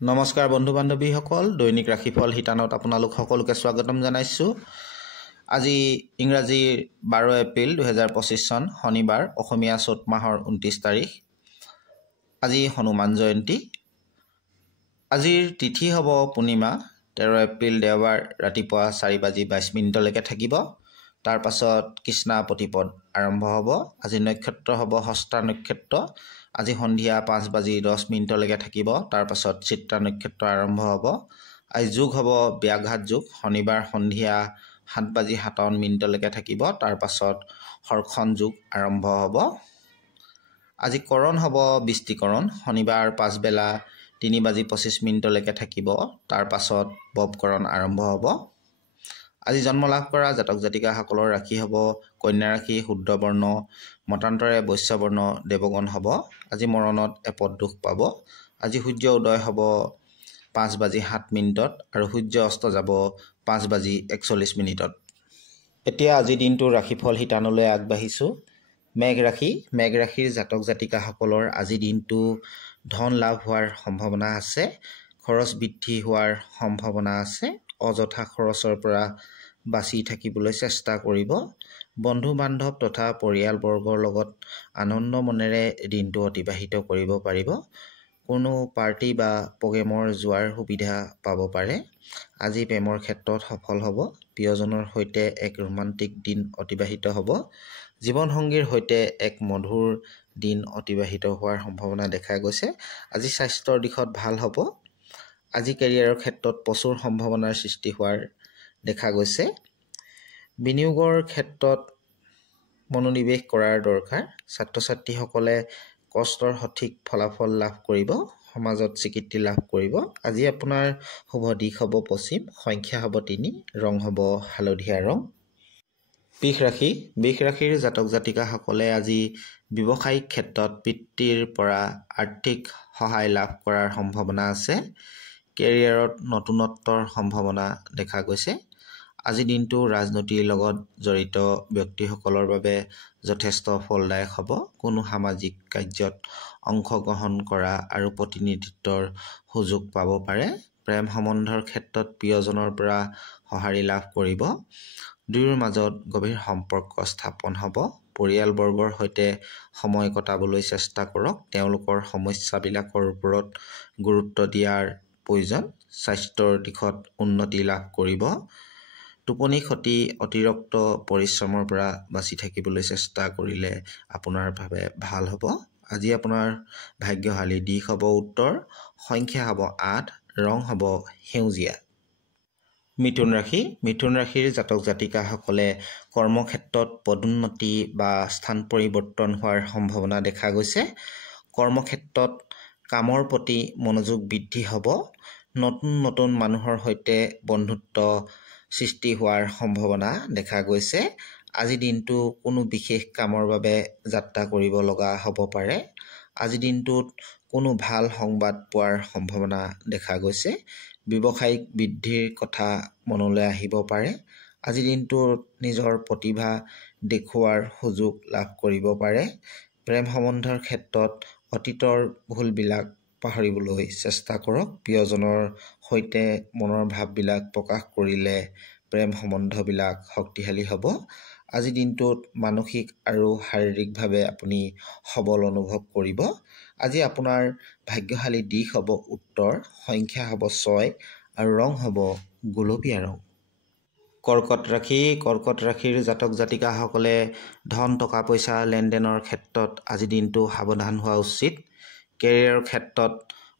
নমস্কাৰ বন্ধু বান্ধৱীসকল, দৈনিক ৰাশিফল শিতানত আপোনালোক সকলোকে স্বাগতম জনাইছোঁ। আজি ইংৰাজীৰ 12 এপ্ৰিল 2025 চন শনিবাৰ, অসমীয়া চ'ত মাহৰ 29 তাৰিখ। আজি হনুমান জয়ন্তী। আজিৰ তিথি হ'ব পূৰ্ণিমা। 13 এপ্ৰিল দেওবাৰ ৰাতিপুৱা 4:22 থাকিব। তাৰ পাছত কৃষ্ণা প্ৰতিপদ আৰম্ভ হ'ব। আজি নক্ষত্ৰ হ'ব হস্তা নক্ষত্ৰ। আজি সন্ধিয়া 5:10 থাকিব। তাৰ পাছত চিত্ৰা নক্ষত্ৰ আৰম্ভ হ'ব। আজি যোগ হ'ব ব্যাঘাত যোগ। শনিবাৰ সন্ধিয়া 7:57 থাকিব। তাৰ পাছত হৰ্ষণ যোগ আৰম্ভ হ'ব। আজি কৰণ হ'ব বৃষ্টিকৰণ। শনিবাৰ পাছবেলা 3:25 থাকিব। তাৰ পাছত বৱকৰণ আৰম্ভ হ'ব। আজি জন্ম লাভ কৰা জাতক জাতিকাসকলৰ ৰাশি হ'ব কন্যা ৰাশি, শুদ্ধ বৰ্ণ, মতান্তৰে বৈশ্য বৰ্ণ, দেৱগণ হ'ব। আজি মৰণত এপদ দুখ পাব। আজি সূৰ্য উদয় হ'ব 5:07 আৰু সূৰ্য অস্ত যাব 5:41। এতিয়া আজি দিনটোৰ ৰাশিফল শিতানলৈ আগবাঢ়িছোঁ। মেঘ ৰাশি। মেঘ ৰাশিৰ জাতক জাতিকাসকলৰ আজি দিনটো ধন লাভ হোৱাৰ সম্ভাৱনা আছে। খৰচ বৃদ্ধি হোৱাৰ সম্ভাৱনা আছে। অযথা খৰচৰ পৰা বাচি থাকিবলৈ চেষ্টা কৰিব। বন্ধু বান্ধৱ তথা পৰিয়ালবৰ্গৰ লগত আনন্দ মনেৰে দিনটো অতিবাহিত কৰিব পাৰিব। কোনো পাৰ্টি বা প্ৰগ্ৰেমৰ যোৱাৰ সুবিধা পাব পাৰে। আজি প্ৰেমৰ ক্ষেত্ৰত সফল হ'ব। প্ৰিয়জনৰ সৈতে এক ৰোমান্টিক দিন অতিবাহিত হ'ব। জীৱনসংগীৰ সৈতে এক মধুৰ দিন অতিবাহিত হোৱাৰ সম্ভাৱনা দেখা গৈছে। আজি স্বাস্থ্যৰ দিশত ভাল হ'ব। আজি কেৰিয়াৰৰ ক্ষেত্ৰত প্ৰচুৰ সম্ভাৱনাৰ সৃষ্টি হোৱাৰ দেখা গৈছে। বিনিয়োগৰ ক্ষেত্ৰত মনোনিৱেশ কৰাৰ দৰকাৰ। ছাত্ৰ ছাত্ৰীসকলে কষ্টৰ সঠিক ফলাফল লাভ কৰিব। সমাজত স্বীকৃতি লাভ কৰিব। আজি আপোনাৰ শুভ দিশ হ'ব পশ্চিম। সংখ্যা হ'ব 3, ৰং হ'ব হালধীয়া ৰং। বৃষ ৰাশি। বৃষ ৰাশিৰ জাতক জাতিকাসকলে আজি ব্যৱসায়িক ক্ষেত্ৰত পিতৃৰ পৰা আৰ্থিক সহায় লাভ কৰাৰ সম্ভাৱনা আছে। কেৰিয়াৰত নতুনত্বৰ সম্ভাৱনা দেখা গৈছে। আজি দিনটো ৰাজনীতিৰ লগত জড়িত ব্যক্তিসকলৰ বাবে যথেষ্ট ফলদায়ক হ'ব। কোনো সামাজিক কাৰ্যত অংশগ্ৰহণ কৰা আৰু প্ৰতিনিধিত্বৰ সুযোগ পাব পাৰে। প্ৰেম সম্বন্ধৰ ক্ষেত্ৰত প্ৰিয়জনৰ পৰা সঁহাৰি লাভ কৰিব। দুয়োৰ মাজত গভীৰ সম্পৰ্ক স্থাপন হ'ব। পৰিয়ালবৰ্গৰ সৈতে সময় কটাবলৈ চেষ্টা কৰক। তেওঁলোকৰ সমস্যাবিলাকৰ ওপৰত গুৰুত্ব দিয়াৰ প্ৰয়োজন। স্বাস্থ্যৰ দিশত উন্নতি লাভ কৰিব। টোপনি ক্ষতি, অতিৰিক্ত পৰিশ্ৰমৰ পৰা বাচি থাকিবলৈ চেষ্টা কৰিলে আপোনাৰ বাবে ভাল হ'ব। আজি আপোনাৰ ভাগ্যশালী দিশ হ'ব উত্তৰ। সংখ্যা হ'ব 8, ৰং হ'ব সেউজীয়া। মিথুন ৰাশি। মিথুন ৰাশিৰ জাতক জাতিকাসকলে কৰ্মক্ষেত্ৰত পদোন্নতি বা স্থান পৰিৱৰ্তন হোৱাৰ সম্ভাৱনা দেখা গৈছে। কৰ্মক্ষেত্ৰত কামৰ প্ৰতি মনোযোগ বৃদ্ধি হ'ব। নতুন নতুন মানুহৰ সৈতে বন্ধুত্ব সৃষ্টি হোৱাৰ সম্ভাৱনা দেখা গৈছে। আজি দিনটো কোনো বিশেষ কামৰ বাবে যাত্ৰা কৰিব লগা হ'ব পাৰে। আজি দিনটোত কোনো ভাল সংবাদ পোৱাৰ সম্ভাৱনা দেখা গৈছে। ব্যৱসায়িক বৃদ্ধিৰ কথা মনলৈ আহিব পাৰে। আজি দিনটোত নিজৰ প্ৰতিভা দেখুওৱাৰ সুযোগ লাভ কৰিব পাৰে। প্ৰেম সম্বন্ধৰ ক্ষেত্ৰত অতীতৰ ভুলবিলাক পাহৰিবলৈ চেষ্টা কৰক। প্ৰিয়জনৰ সৈতে মনৰ ভাৱবিলাক প্ৰকাশ কৰিলে প্ৰেম সম্বন্ধবিলাক শক্তিশালী হ'ব। আজি দিনটোত মানসিক আৰু শাৰীৰিকভাৱে আপুনি সবল অনুভৱ কৰিব। আজি আপোনাৰ ভাগ্যশালী দিশ হ'ব উত্তৰ। সংখ্যা হ'ব 6 আৰু ৰং হ'ব গুলপীয়া ৰং। কৰ্কট ৰাশি। কৰ্কট ৰাশিৰ জাতক জাতিকাসকলে ধন টকা পইচা লেনদেনৰ ক্ষেত্ৰত আজি দিনটো সাৱধান হোৱা উচিত। কেৰিয়াৰৰ ক্ষেত্ৰত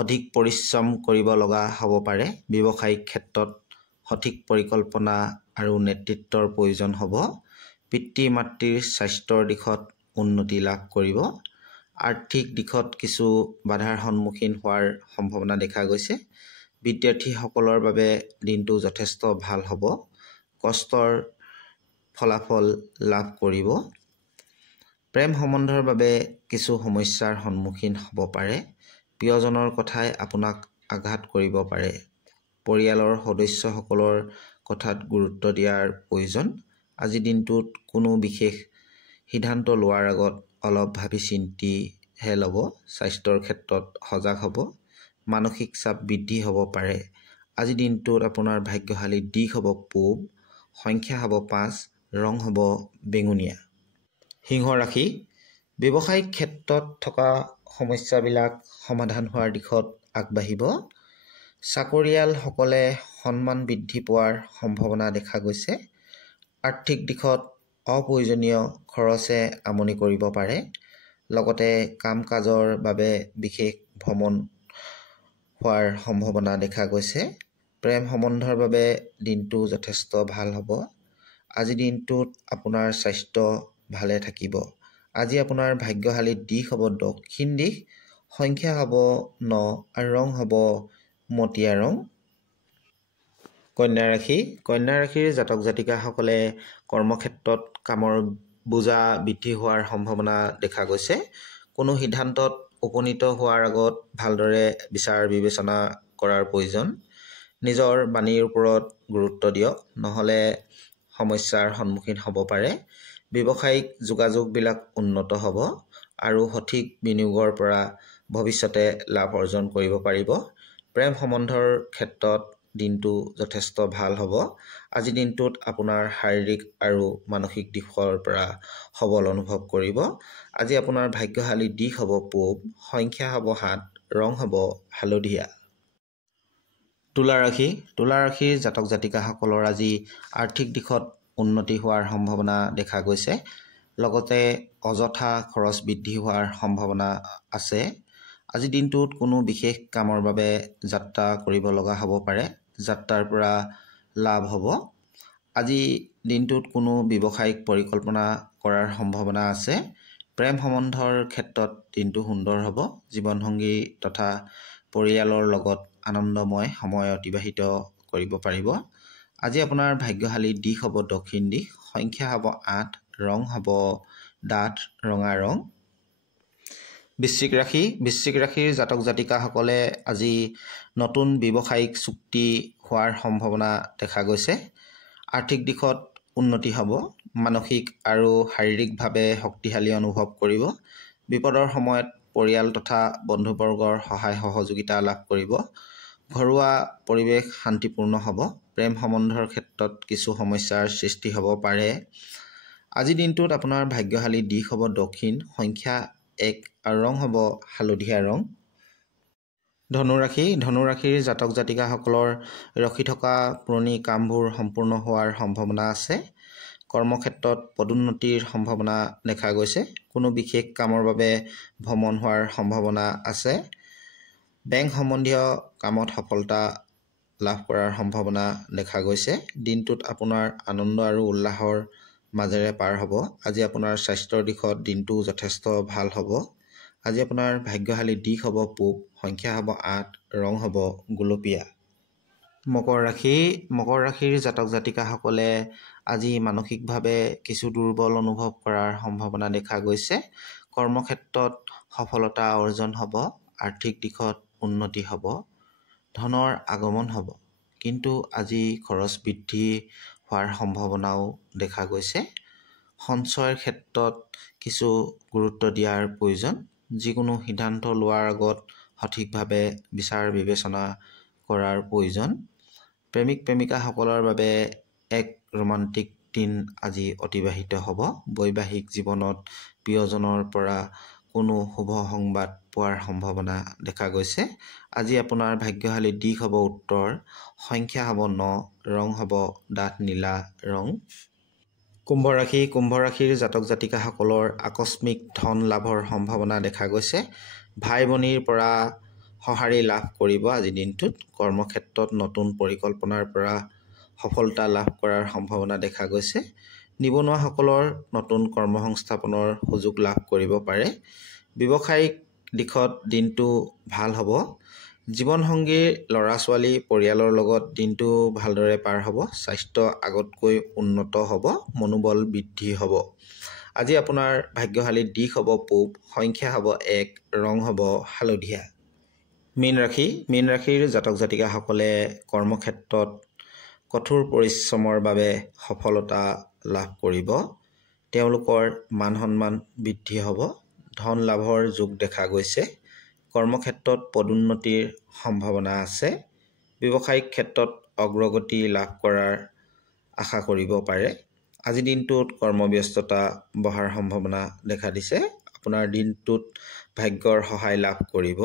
অধিক পৰিশ্ৰম কৰিব লগা হ'ব পাৰে। ব্যৱসায়িক ক্ষেত্ৰত সঠিক পৰিকল্পনা আৰু নেতৃত্বৰ প্ৰয়োজন হ'ব। পিতৃ মাতৃৰ স্বাস্থ্যৰ দিশত উন্নতি লাভ কৰিব। আৰ্থিক দিশত কিছু বাধাৰ সন্মুখীন হোৱাৰ সম্ভাৱনা দেখা গৈছে। বিদ্যাৰ্থীসকলৰ বাবে দিনটো যথেষ্ট ভাল হ'ব। কষ্টৰ ফলাফল লাভ কৰিব। প্ৰেম সম্বন্ধৰ বাবে কিছু সমস্যাৰ সন্মুখীন হ'ব পাৰে। প্ৰিয়জনৰ কথাই আপোনাক আঘাত কৰিব পাৰে। পৰিয়ালৰ সদস্যসকলৰ কথাত গুৰুত্ব দিয়াৰ প্ৰয়োজন। আজি দিনটোত কোনো বিশেষ সিদ্ধান্ত লোৱাৰ আগত অলপ ভাবি চিন্তিহে ল'ব। স্বাস্থ্যৰ ক্ষেত্ৰত সজাগ হ'ব। মানসিক চাপ বৃদ্ধি হ'ব পাৰে। আজি দিনটোত আপোনাৰ ভাগ্যশালী দিশ হ'ব পূব, সংখ্যা হ'ব 5, ৰং হ'ব বেঙুনীয়া। সিংহ ৰাশি, ব্যৱসায়িক ক্ষেত্ৰত থকা সমস্যাবিলাক সমাধান হোৱাৰ দিশত আগবাঢ়িব। চাকৰিয়ালসকলে সন্মান বৃদ্ধি পোৱাৰ সম্ভাৱনা দেখা গৈছে। আৰ্থিক দিশত অপ্ৰয়োজনীয় খৰচে আমনি কৰিব পাৰে। লগতে কাম কাজৰ বাবে বিশেষ ভ্ৰমণ হোৱাৰ সম্ভাৱনা দেখা গৈছে। প্ৰেম সম্বন্ধৰ বাবে দিনটো যথেষ্ট ভাল হ'ব। আজি দিনটোত আপোনাৰ স্বাস্থ্য ভালে থাকিব। আজি আপোনাৰ ভাগ্যশালী দিশ হ'ব দক্ষিণ দিশ, সংখ্যা হ'ব 9 আৰু ৰং হ'ব মটীয়া ৰং। কন্যা ৰাশি, কন্যা ৰাশিৰ জাতক জাতিকাসকলে কৰ্মক্ষেত্ৰত কামৰ বোজা বৃদ্ধি হোৱাৰ সম্ভাৱনা দেখা গৈছে। কোনো সিদ্ধান্তত উপনীত হোৱাৰ আগত ভালদৰে বিচাৰ বিবেচনা কৰাৰ প্ৰয়োজন। নিজৰ বাণীৰ ওপৰত গুৰুত্ব দিয়ক, নহ'লে সমস্যাৰ সন্মুখীন হ'ব পাৰে। ব্যৱসায়িক যোগাযোগবিলাক উন্নত হ'ব আৰু সঠিক বিনিয়োগৰ পৰা ভৱিষ্যতে লাভ অৰ্জন কৰিব পাৰিব। প্ৰেম সম্বন্ধৰ ক্ষেত্ৰত দিনটো যথেষ্ট ভাল হ'ব। আজি দিনটোত আপোনাৰ শাৰীৰিক আৰু মানসিক দিশৰ পৰা সবল অনুভৱ কৰিব। আজি আপোনাৰ ভাগ্যশালী দিশ হ'ব পূব, সংখ্যা হ'ব 7, ৰং হ'ব হালধীয়া। তুলা ৰাশি, তুলা ৰাশিৰ জাতক জাতিকাসকলৰ আজি আৰ্থিক দিশত উন্নতি হোৱাৰ সম্ভাৱনা দেখা গৈছে। লগতে অযথা খৰচ বৃদ্ধি হোৱাৰ সম্ভাৱনা আছে। আজি দিনটোত কোনো বিশেষ কামৰ বাবে যাত্ৰা কৰিব লগা হ'ব পাৰে। যাত্ৰাৰ পৰা লাভ হ'ব। আজি দিনটোত কোনো ব্যৱসায়িক পৰিকল্পনা কৰাৰ সম্ভাৱনা আছে। প্ৰেম সম্বন্ধৰ ক্ষেত্ৰত দিনটো সুন্দৰ হ'ব। জীৱনসংগী তথা পৰিয়ালৰ লগত আনন্দময় সময় অতিবাহিত কৰিব পাৰিব। আজি আপোনাৰ ভাগ্যশালী দিশ হ'ব দক্ষিণ দিশ, সংখ্যা হ'ব 8, ৰং হ'ব ডাঠ ৰঙা ৰং। বৃশ্চিক ৰাশি, বৃশ্চিক ৰাশিৰ জাতক জাতিকাসকলে আজি নতুন ব্যৱসায়িক চুক্তি হোৱাৰ সম্ভাৱনা দেখা গৈছে। আৰ্থিক দিশত উন্নতি হ'ব। মানসিক আৰু শাৰীৰিকভাৱে শক্তিশালী অনুভৱ কৰিব। বিপদৰ সময়ত পৰিয়াল তথা বন্ধুবৰ্গৰ সহায় সহযোগিতা লাভ কৰিব। ঘৰুৱা পৰিৱেশ শান্তিপূৰ্ণ হ'ব। প্ৰেম সম্বন্ধৰ ক্ষেত্ৰত কিছু সমস্যাৰ সৃষ্টি হ'ব পাৰে। আজি দিনটোত আপোনাৰ ভাগ্যশালী দিশ হ'ব দক্ষিণ, সংখ্যা 1 আৰু ৰং হ'ব হালধীয়া ৰং। ধনুৰাশি, ধনুৰাশিৰ জাতক জাতিকাসকলৰ ৰখি থকা পুৰণি কামবোৰ সম্পূৰ্ণ হোৱাৰ সম্ভাৱনা আছে। কৰ্মক্ষেত্ৰত পদোন্নতিৰ সম্ভাৱনা দেখা গৈছে। কোনো বিশেষ কামৰ বাবে ভ্ৰমণ হোৱাৰ সম্ভাৱনা আছে। বেংক সম্বন্ধীয় কামত সফলতা লাভ কৰাৰ সম্ভাৱনা দেখা গৈছে। দিনটোত আপোনাৰ আনন্দ আৰু উল্লাসৰ মাজেৰে পাৰ হ'ব। আজি আপোনাৰ স্বাস্থ্যৰ দিশত দিনটো যথেষ্ট ভাল হ'ব। আজি আপোনাৰ ভাগ্যশালী দিশ হ'ব পূব, সংখ্যা হ'ব 8, ৰং হ'ব গুলপীয়া। মকৰ ৰাশি, মকৰ ৰাশিৰ জাতক জাতিকাসকলে আজি মানসিকভাৱে কিছু দুৰ্বল অনুভৱ কৰাৰ সম্ভাৱনা দেখা গৈছে। কৰ্মক্ষেত্ৰত সফলতা অৰ্জন হ'ব। আৰ্থিক দিশত উন্নতি হ'ব। ধনৰ আগমন হ'ব। কিন্তু আজি খৰচ বৃদ্ধি হোৱাৰ সম্ভাৱনাও দেখা গৈছে। সঞ্চয়ৰ ক্ষেত্ৰত কিছু গুৰুত্ব দিয়াৰ প্ৰয়োজন। যিকোনো সিদ্ধান্ত লোৱাৰ আগত সঠিকভাৱে বিচাৰ বিবেচনা কৰাৰ প্ৰয়োজন। প্ৰেমিক প্ৰেমিকাসকলৰ বাবে এক ৰোমান্টিক দিন আজি অতিবাহিত হ'ব। বৈবাহিক জীৱনত প্ৰিয়জনৰ পৰা কোনো শুভ সংবাদ পোৱাৰ সম্ভাৱনা দেখা গৈছে। আজি আপোনাৰ ভাগ্যশালী দিশ হ'ব উত্তৰ, সংখ্যা হ'ব 9, ৰং হ'ব ডাঠ নীলা ৰং। কুম্ভ ৰাশি, কুম্ভ ৰাশিৰ জাতক জাতিকাসকলৰ আকস্মিক ধন লাভৰ সম্ভাৱনা দেখা গৈছে। ভাই ভনীৰ পৰা সঁহাৰি লাভ কৰিব আজি দিনটোত। কৰ্মক্ষেত্ৰত নতুন পৰিকল্পনাৰ পৰা সফলতা লাভ কৰাৰ সম্ভাৱনা দেখা গৈছে। নিবনুৱাসকলৰ নতুন কৰ্মসংস্থাপনৰ সুযোগ লাভ কৰিব পাৰে। ব্যৱসায়িক দিশত দিনটো ভাল হ'ব। জীৱনসংগীৰ ল'ৰা ছোৱালী পৰিয়ালৰ লগত দিনটো ভালদৰে পাৰ হ'ব। স্বাস্থ্য আগতকৈ উন্নত হ'ব। মনোবল বৃদ্ধি হ'ব। আজি আপোনাৰ ভাগ্যশালী দিশ হ'ব পূব, সংখ্যা হ'ব 1, ৰং হ'ব হালধীয়া। মীন ৰাশি, মীন ৰাশিৰ জাতক জাতিকাসকলে কৰ্মক্ষেত্ৰত কঠোৰ পৰিশ্ৰমৰ বাবে সফলতা লাভ কৰিব। তেওঁলোকৰ মান সন্মান বৃদ্ধি হ'ব। ধন লাভৰ যোগ দেখা গৈছে। কৰ্মক্ষেত্ৰত পদোন্নতিৰ সম্ভাৱনা আছে। ব্যৱসায়িক ক্ষেত্ৰত অগ্ৰগতি লাভ কৰাৰ আশা কৰিব পাৰে। আজি দিনটোত কৰ্মব্যস্ততা বহাৰ সম্ভাৱনা দেখা দিছে। আপোনাৰ দিনটোত ভাগ্যৰ সহায় লাভ কৰিব।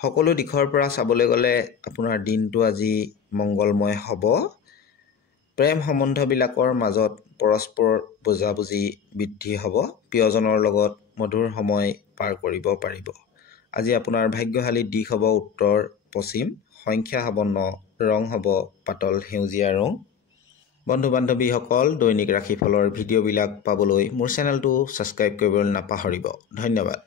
সকলো দিশৰ পৰা চাবলৈ গ'লে আপোনাৰ দিনটো আজি মংগলময় হ'ব। প্ৰেম সম্বন্ধবিলাকৰ মাজত পৰস্পৰ বুজাবুজি বৃদ্ধি হ'ব। প্ৰিয়জনৰ লগত মধুৰ সময় পাৰ কৰিব পাৰিব। আজি আপোনাৰ ভাগ্যশালী দিশ হ'ব উত্তৰ পশ্চিম, সংখ্যা হ'ব 9, ৰং হ'ব পাতল সেউজীয়া ৰং। বন্ধু বান্ধৱীসকল, দৈনিক ৰাশিফলৰ ভিডিঅ'বিলাক পাবলৈ মোৰ চেনেলটো ছাবস্ক্ৰাইব কৰিবলৈ নাপাহৰিব। ধন্যবাদ।